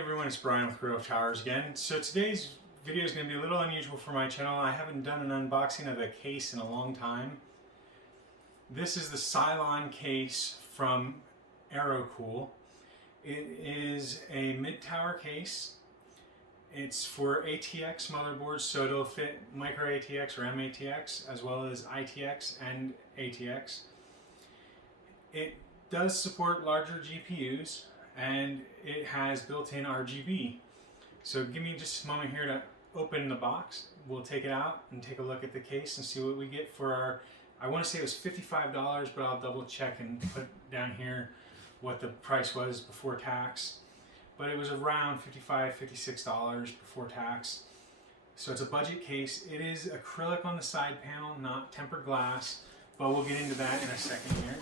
everyone, it's Brian with GreyWolf Towers again. So today's video is going to be a little unusual for my channel. I haven't done an unboxing of a case in a long time. This is the Cylon case from Aero. It is a mid-tower case. It's for ATX motherboards, so it'll fit micro ATX or MATX as well as ITX and ATX. It does support larger GPUs and it has built-in RGB. So give me just a moment here to open the box. We'll take it out and take a look at the case and see what we get for our, I want to say it was $55, but I'll double check and put down here what the price was before tax. But it was around $55, $56 before tax. So it's a budget case. It is acrylic on the side panel, not tempered glass, but we'll get into that in a second here.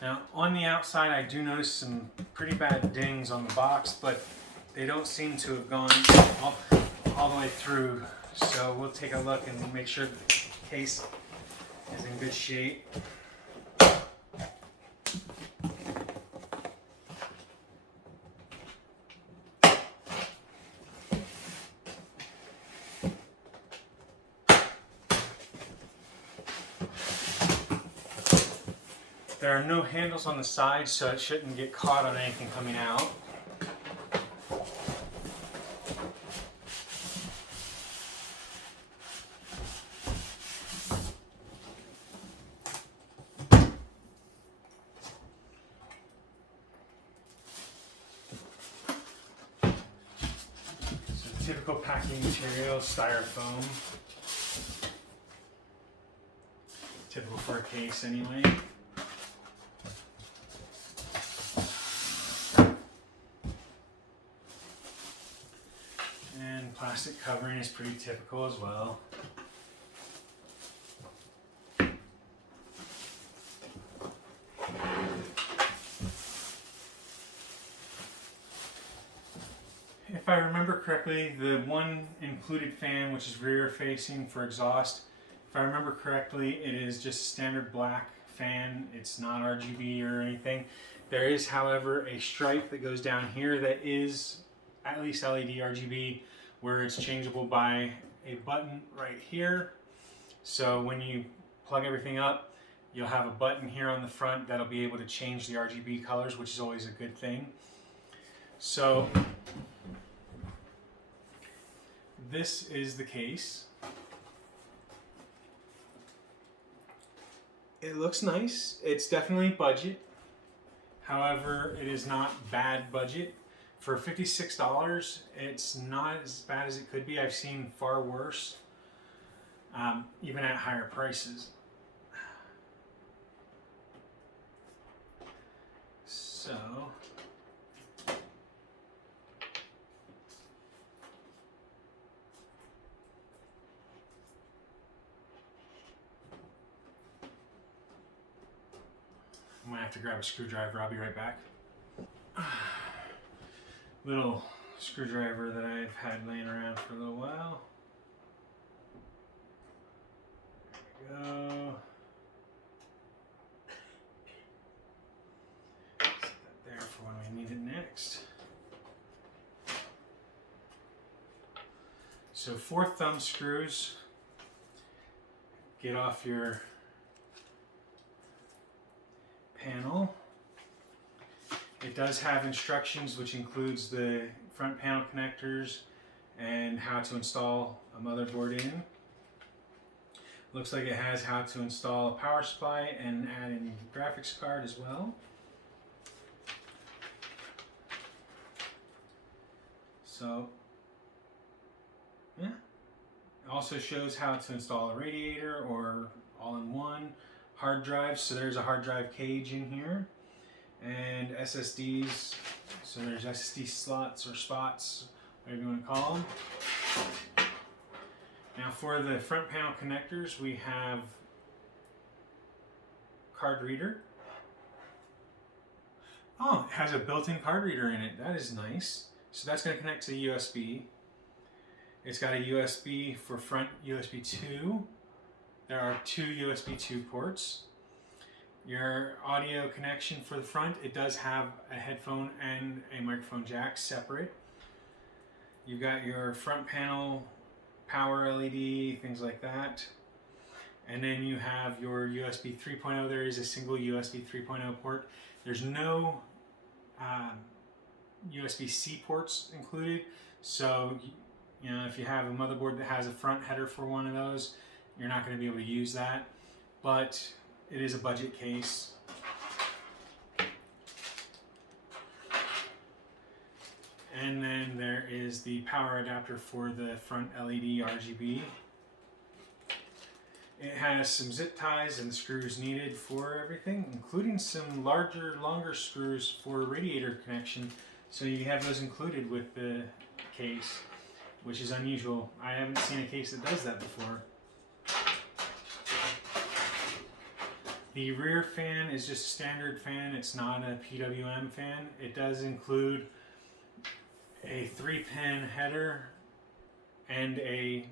Now, on the outside, I do notice some pretty bad dings on the box, but they don't seem to have gone all the way through. So we'll take a look and make sure the case is in good shape. There are no handles on the side, so it shouldn't get caught on anything coming out. So typical packing material, styrofoam. Typical for a case anyway. Plastic covering is pretty typical as well. If I remember correctly, the one included fan, which is rear facing for exhaust, if I remember correctly, it is just standard black fan. It's not RGB or anything. There is, however, a stripe that goes down here that is at least LED RGB, where it's changeable by a button right here. So when you plug everything up, you'll have a button here on the front that'll be able to change the RGB colors, which is always a good thing. So this is the case. It looks nice. It's definitely budget. However, it is not bad budget. For $56, it's not as bad as it could be. I've seen far worse, even at higher prices. So, I'm gonna have to grab a screwdriver. I'll be right back. Little screwdriver that I've had laying around for a little while. There we go. Set that there for when we need it next. So 4 thumb screws. Get off your panel. It does have instructions, which includes the front panel connectors and how to install a motherboard in. Looks like it has how to install a power supply and add in a graphics card as well. So, yeah. It also shows how to install a radiator or all-in-one hard drive. So there's a hard drive cage in here. And SSDs, so there's SSD slots or spots, whatever you want to call them. Now for the front panel connectors, we have card reader, Oh, it has a built-in card reader in it. That is nice. So that's going to connect to the USB. It's got a USB for front, USB 2. There are 2 USB 2 ports. Your audio connection for the front, it does have a headphone and a microphone jack separate. You've got your front panel, power LED, things like that. And then you have your USB 3.0. There is a single USB 3.0 port. There's no USB-C ports included. So, you know, if you have a motherboard that has a front header for one of those, you're not going to be able to use that. But it is a budget case. And then there is the power adapter for the front LED RGB. It has some zip ties and screws needed for everything, including some longer screws for radiator connection. So you have those included with the case, which is unusual. I haven't seen a case that does that before. The rear fan is just a standard fan. It's not a PWM fan. It does include a 3-pin header and a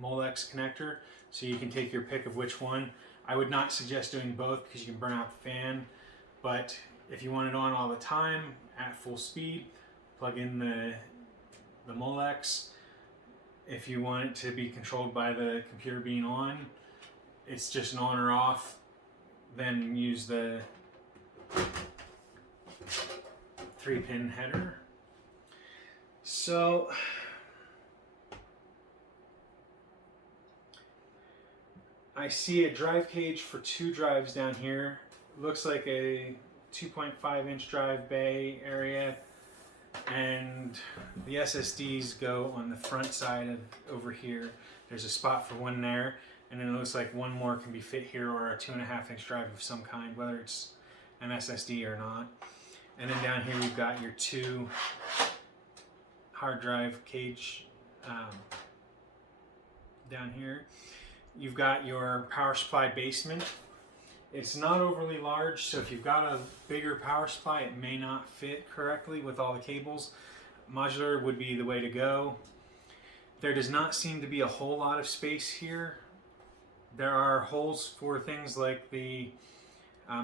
Molex connector, so you can take your pick of which one. I would not suggest doing both because you can burn out the fan, but if you want it on all the time at full speed, plug in the Molex. If you want it to be controlled by the computer being on, it's just an on or off, then use the 3-pin header. So I see a drive cage for 2 drives down here. Looks like a 2.5-inch drive bay area, and the SSDs go on the front side of over here. There's a spot for one there, and then it looks like one more can be fit here, or a 2.5-inch drive of some kind, whether it's an SSD or not. And then down here we've got your 2 hard drive cage down here. You've got your power supply basement. It's not overly large, so if you've got a bigger power supply, it may not fit correctly with all the cables. Modular would be the way to go. There does not seem to be a whole lot of space here. There are holes for things like the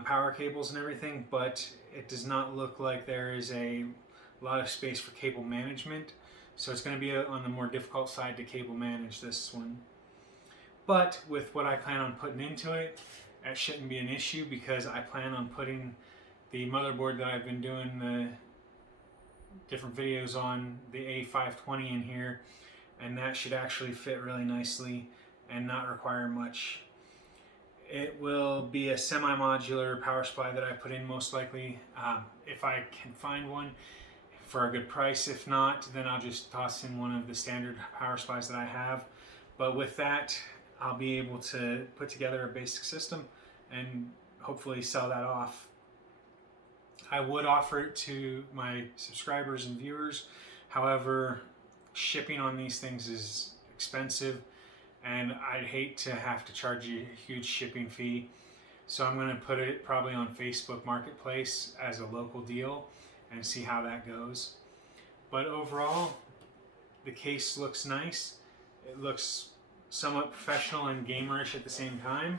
power cables and everything, but it does not look like there is a lot of space for cable management. So it's going to be on the more difficult side to cable manage this one. But with what I plan on putting into it, that shouldn't be an issue, because I plan on putting the motherboard that I've been doing the different videos on, the A520 in here, and that should actually fit really nicely and not require much. It will be a semi-modular power supply that I put in, most likely, if I can find one for a good price. If not, then I'll just toss in one of the standard power supplies that I have. But with that, I'll be able to put together a basic system and hopefully sell that off. I would offer it to my subscribers and viewers. However, shipping on these things is expensive, and I'd hate to have to charge you a huge shipping fee. So I'm going to put it probably on Facebook Marketplace as a local deal and see how that goes. But overall, the case looks nice. It looks somewhat professional and gamerish at the same time,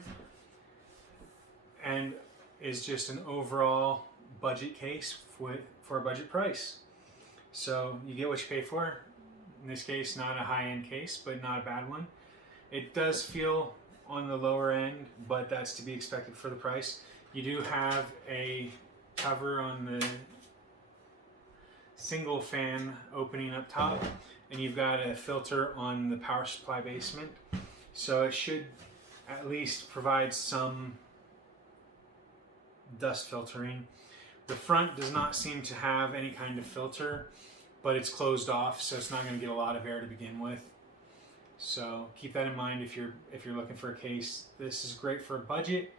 and is just an overall budget case for a budget price. So you get what you pay for. In this case, not a high-end case, but not a bad one. It does feel on the lower end, but that's to be expected for the price. You do have a cover on the single fan opening up top, and you've got a filter on the power supply basement. So it should at least provide some dust filtering. The front does not seem to have any kind of filter, but it's closed off, so it's not going to get a lot of air to begin with. So keep that in mind if you're looking for a case. This is great for a budget,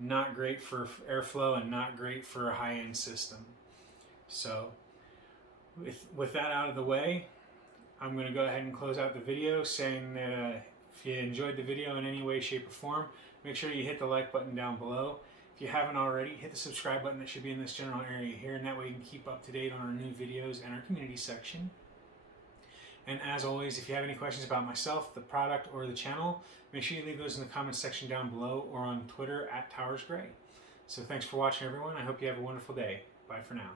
not great for airflow, and not great for a high-end system. So with that out of the way, I'm going to go ahead and close out the video saying that if you enjoyed the video in any way, shape, or form, make sure you hit the like button down below. If you haven't already, hit the subscribe button that should be in this general area here, and that way you can keep up to date on our new videos and our community section. And as always, if you have any questions about myself, the product, or the channel, make sure you leave those in the comments section down below or on Twitter @TowersGrey. So thanks for watching, everyone. I hope you have a wonderful day. Bye for now.